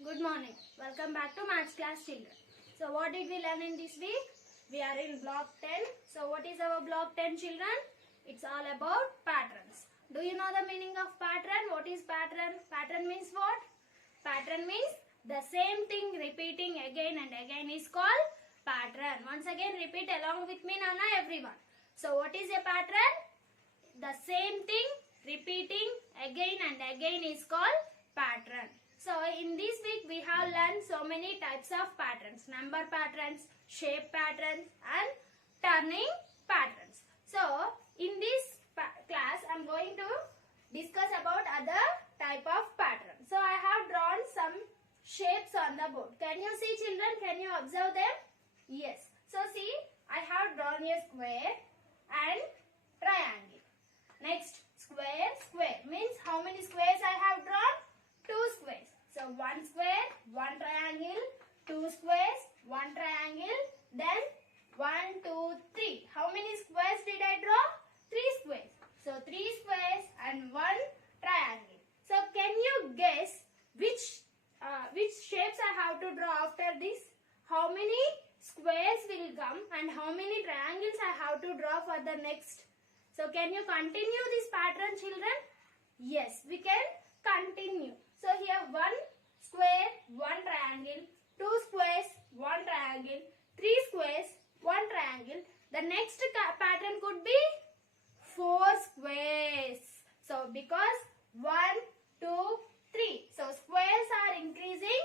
Good morning. Welcome back to Maths class, children. So what did we learn in this week? We are in block 10. So what is our block 10, children? It's all about patterns. Do you know the meaning of pattern? What is pattern? Pattern means what? Pattern means the same thing repeating again and again is called pattern. Once again repeat along with me, Nana, everyone. So what is a pattern? The same thing repeating again and again is called pattern. So in this week we have learned so many types of patterns. Number patterns, shape patterns and turning patterns. So in this class I am going to discuss about other type of pattern. So I have drawn some shapes on the board. Can you see, children? Can you observe them? Yes. So see, I have drawn a square and triangle. Next, square, square means how many squares I have drawn? 2 squares. So 1 square, 1 triangle, 2 squares, 1 triangle, then 1, 2, 3. How many squares did I draw? 3 squares. So 3 squares and 1 triangle. So can you guess which shapes I have to draw after this? How many squares will come and how many triangles I have to draw for the next? So can you continue this pattern, children? Yes, we can continue. So here 1 square, 1 triangle, 2 squares, 1 triangle, 3 squares, 1 triangle. The next pattern could be 4 squares. So because 1, 2, 3. So squares are increasing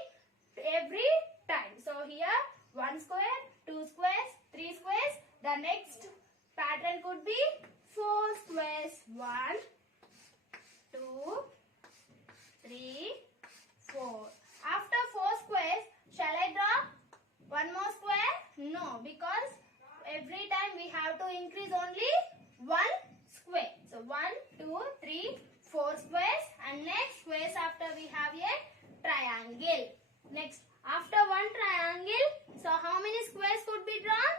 every time. So here 1 square, 2 squares, 3 squares. The next pattern could be 4 squares. 1, 2, 3, 4. After 4 squares, shall I draw one more square? No, because every time we have to increase only 1 square. So 1, 2, 3, 4 squares and next squares after we have a triangle. Next, after 1 triangle, so how many squares could be drawn?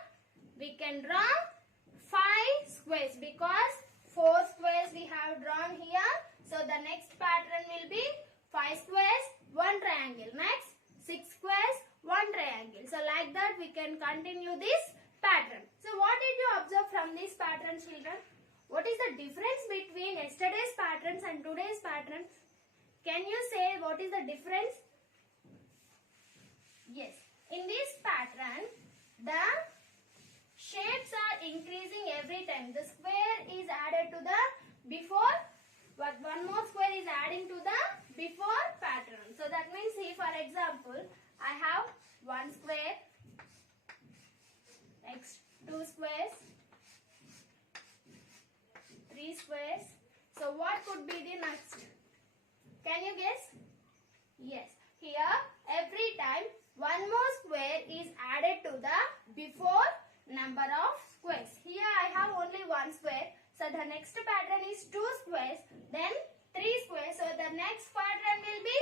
We can draw 5 squares because 4 squares we have drawn here. So the next pattern will be 5 squares, 1 triangle. Next 6 squares, 1 triangle. So like that we can continue this pattern. So what did you observe from this pattern, children? What is the difference between yesterday's patterns and today's patterns? Can you say what is the difference? Yes. In this pattern, the shapes are increasing every time. The square is added to the before, but one more square is adding to the before pattern. So that means here, for example, I have 1 square, next 2 squares, 3 squares. So what could be the next? Can you guess? Yes. Here every time one more square is added to the before number of squares. Here I have only 1 square. So the next pattern is 2 squares, then 3 squares. So the next pattern will be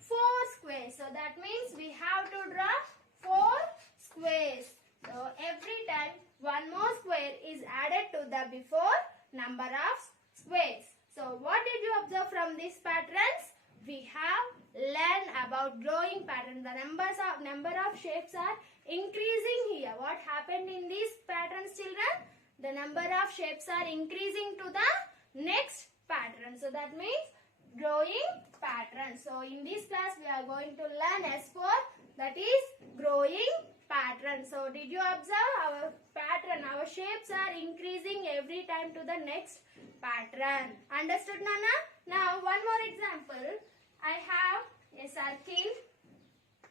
4 squares. So that means we have to draw 4 squares. So every time one more square is added to the before number of squares. So what did you observe from these patterns? We have learned about drawing pattern. The number of shapes are increasing here. What happened in these patterns, children? The number of shapes are increasing to the next pattern. So that means growing pattern. So in this class we are going to learn S4, that is growing pattern. So did you observe our pattern? Our shapes are increasing every time to the next pattern. Understood, Nana? Now one more example. I have a circle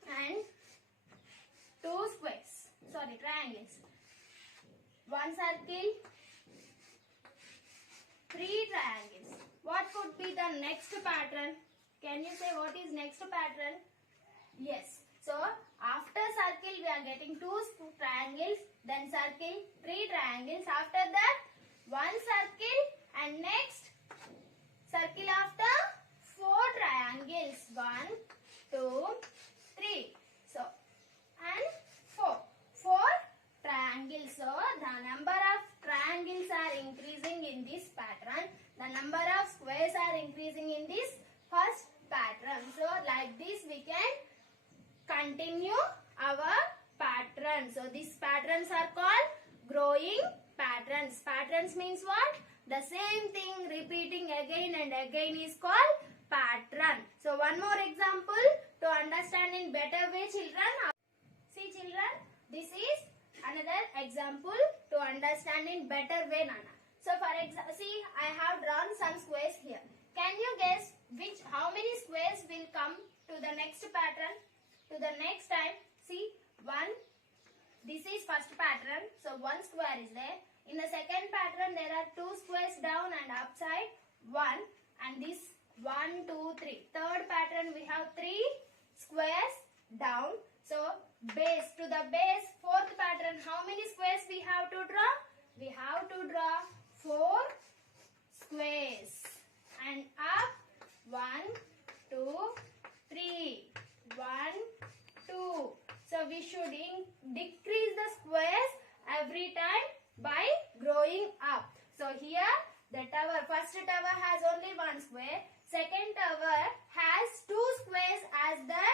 and 2 squares. Sorry, triangles. 1 circle, 3 triangles. What could be the next pattern? Can you say what is next pattern? Yes. So after circle we are getting 2 triangles, then circle, 3 triangles. After that 1 circle and next circle after 4 triangles. 1, 2, 3. So and 4. 4 triangles. So the number of triangles are increasing in this pattern. The number of squares are increasing in this first pattern. So like this we can continue our pattern. So these patterns are called growing patterns. Patterns means what? The same thing repeating again and again is called pattern. So one more example to understand in better way, children. See children, this is another example to understand in better way, Nana. So for example, see, I have drawn some squares here. Can you guess how many squares will come to the next pattern? To the next time, see, one. This is first pattern. So one square is there. In the second pattern, there are two squares down and upside. One, and this 1, 2, 3. Third pattern, we have 3 squares down. So base, to the base, fourth pattern, how many squares we have to draw? We have to draw 4 squares. And up, 1, 2, 3. 1, 2. So we should decrease the squares every time by growing up. So here the tower, first tower has only 1 square. Second tower has 2 squares as the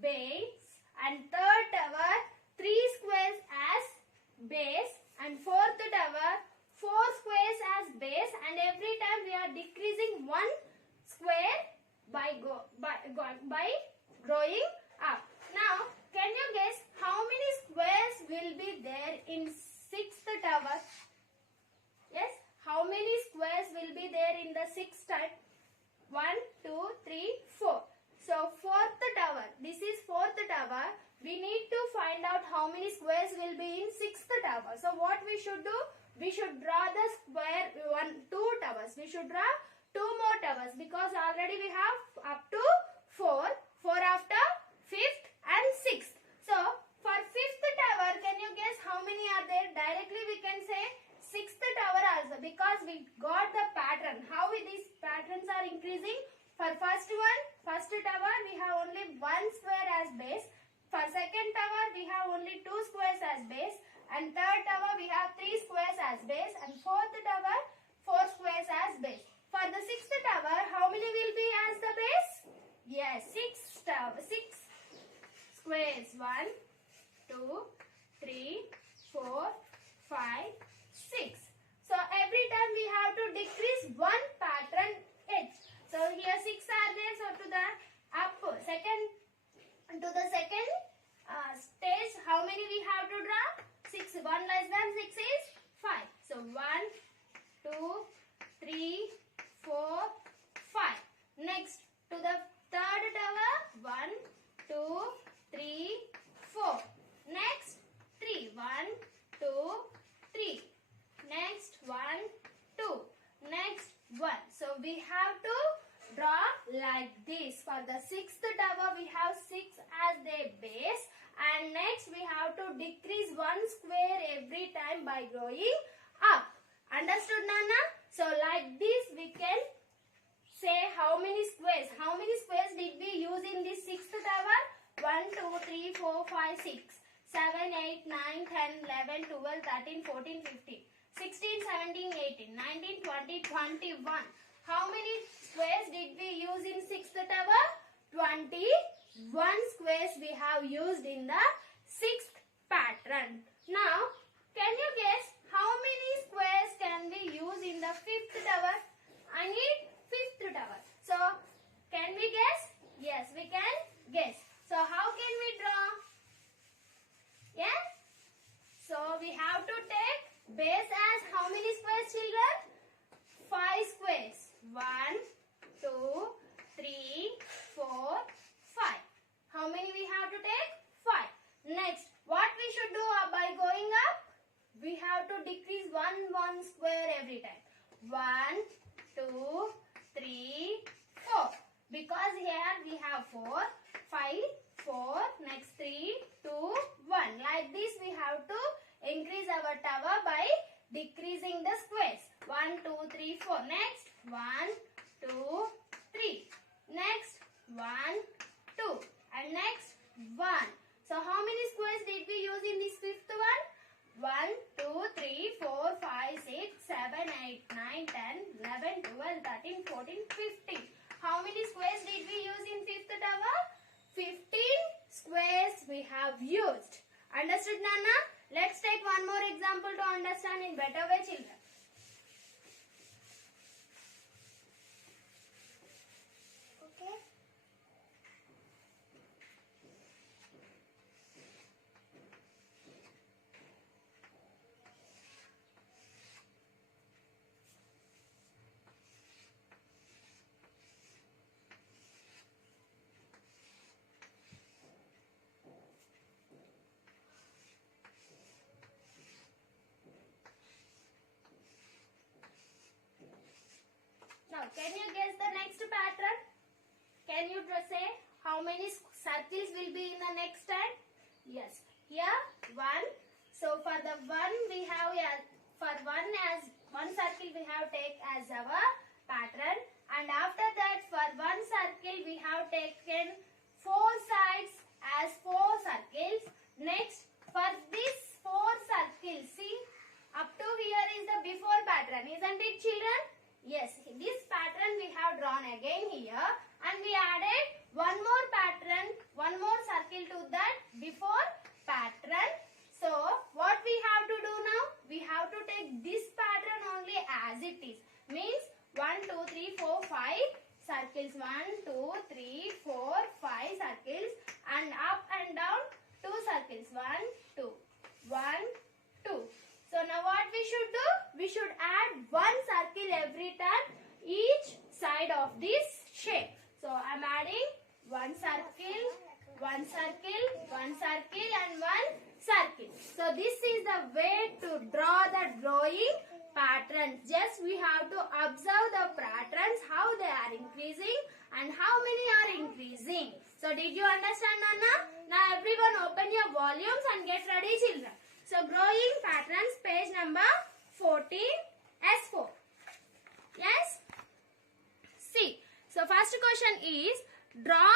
base. And third tower 3 squares as base. And fourth tower 4 squares as base. And every time we are decreasing 1 square by growing up. Now can you guess how many squares will be there in 6th tower? Yes, how many squares will be there in the 6th time? 1, 2, 3, 4. So 4th tower, this is 4th tower. We need to find out how many squares will be in 6th tower. So what we should do? We should draw the square 2 towers. We should draw 2 more towers because already we have up to 4. 4 after 5th and 6th. So for 5th tower, can you guess how many are there? Directly we can say 6th tower also because we got the pattern. How these patterns are increasing? For first tower we have only 1 square as base. For second tower we have only 2 squares as base. And third tower we have 3 squares as base. And fourth tower 4 squares as base. For the 6th tower, how many will be as the base? Yes, 6 squares. 1, 2, 3, 4, 5, 6. So every time we have to decrease 1 pattern each. So here 6 are there. So to the second stage, how many we have to draw? 6. 1 less than 6 is 5. So 1, 2, 3, 4, 5. Next to the third tower, 1, 2, 3, 4. Next 3. 1, 2, 3. Next 1, 2. Next 1. So we have to draw like this. For the 6th tower we have 6 as the base. And next we have to decrease 1 square every time by growing up. Understood, Nana? So like this we can say how many squares. How many squares did we use in this 6th tower? 1, 2, 3, 4, 5, 6, 7, 8, 9, 10, 11, 12, 13, 14, 15, 16, 17, 18, 19, 20, 21. How many squares did we use in 6th tower? 21 squares we have used in the 6th pattern. Now, can you guess how many squares can we use in the 5th tower? I need 5th tower. So, can we guess? Yes, we can guess. So, how can we draw? Yes? So, we have to take base as how many squares, children? 5 squares. 1, 2, 3, 4, 5. How many we have to take? 5. Next, what we should do by going up? Understood, Nana? Let's take one more example to understand in better way, children. Okay. Now, can you guess the next pattern? Can you say how many circles will be in the next time? Yes. Here, 1. So, for the 1, we have for 1 as 1 circle we have take as our pattern. And after that, for 1 circle we have taken 4 sides as 4 circles. Next, for this 4 circles, see, up to here is the before pattern, isn't it, children? Yes, this pattern we have drawn again here, and we added one more pattern, one more circle to that before pattern. So, what we have to do now? We have to take this pattern only as it is. Means 1, 2, 3, 4, 5 circles. 1, 2, 3, 4, 5 circles, and up and down 2 circles. 1, 2, 1, 2. So now what we should do? We should add 1 circle every time each side of this shape. So I am adding 1 circle, 1 circle, 1 circle and 1 circle. So this is the way to draw the drawing patterns. Just we have to observe the patterns, how they are increasing and how many are increasing. So did you understand, Nana? Now everyone open your volumes and get ready, children. So, drawing patterns, page number 14, S4. Yes? See. So, first question is, draw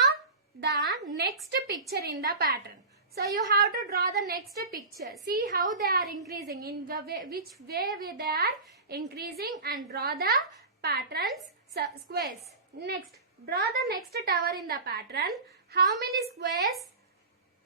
the next picture in the pattern. So, you have to draw the next picture. See how they are increasing, in the way, which way they are increasing, and draw the patterns, squares. Next, draw the next tower in the pattern. How many squares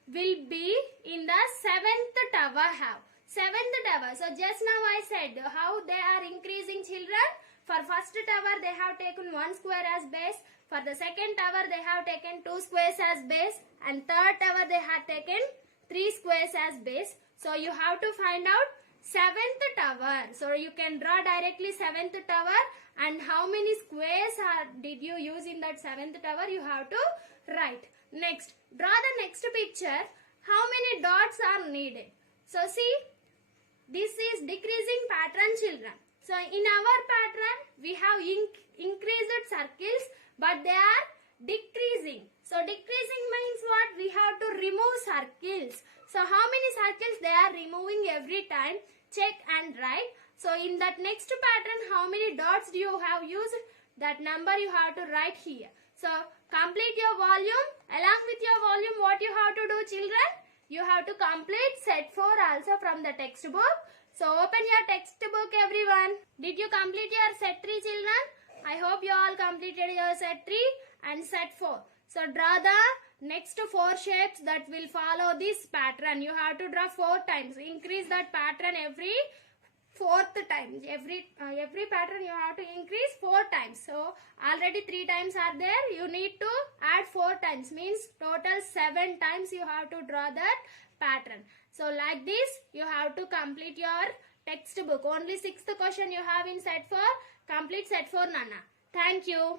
will be in the 7th tower have? 7th tower. So just now I said how they are increasing, children. For first tower they have taken 1 square as base. For the second tower they have taken 2 squares as base. And third tower they have taken 3 squares as base. So you have to find out 7th tower. So you can draw directly 7th tower. And how many squares did you use in that 7th tower? You have to write. Next, draw the next picture. How many dots are needed? So see, this is decreasing pattern, children. So in our pattern, we have increased circles, but they are decreasing. So decreasing means what? We have to remove circles. So how many circles they are removing every time? Check and write. So in that next pattern, how many dots do you have used? That number you have to write here. So complete your volume. Along with your volume, what you have to do, children? You have to complete set 4 also from the textbook. So open your textbook, everyone. Did you complete your set 3, children? I hope you all completed your set 3 and set 4. So draw the next 4 shapes that will follow this pattern. You have to draw 4 times. Increase that pattern every 4th time. Every pattern you have to increase 4 times. So already 3 times are there. You need to add 4 times. Means total 7 times you have to draw that pattern. So like this you have to complete your textbook. Only 6th question you have in set 4. Complete set 4, Nana. Thank you.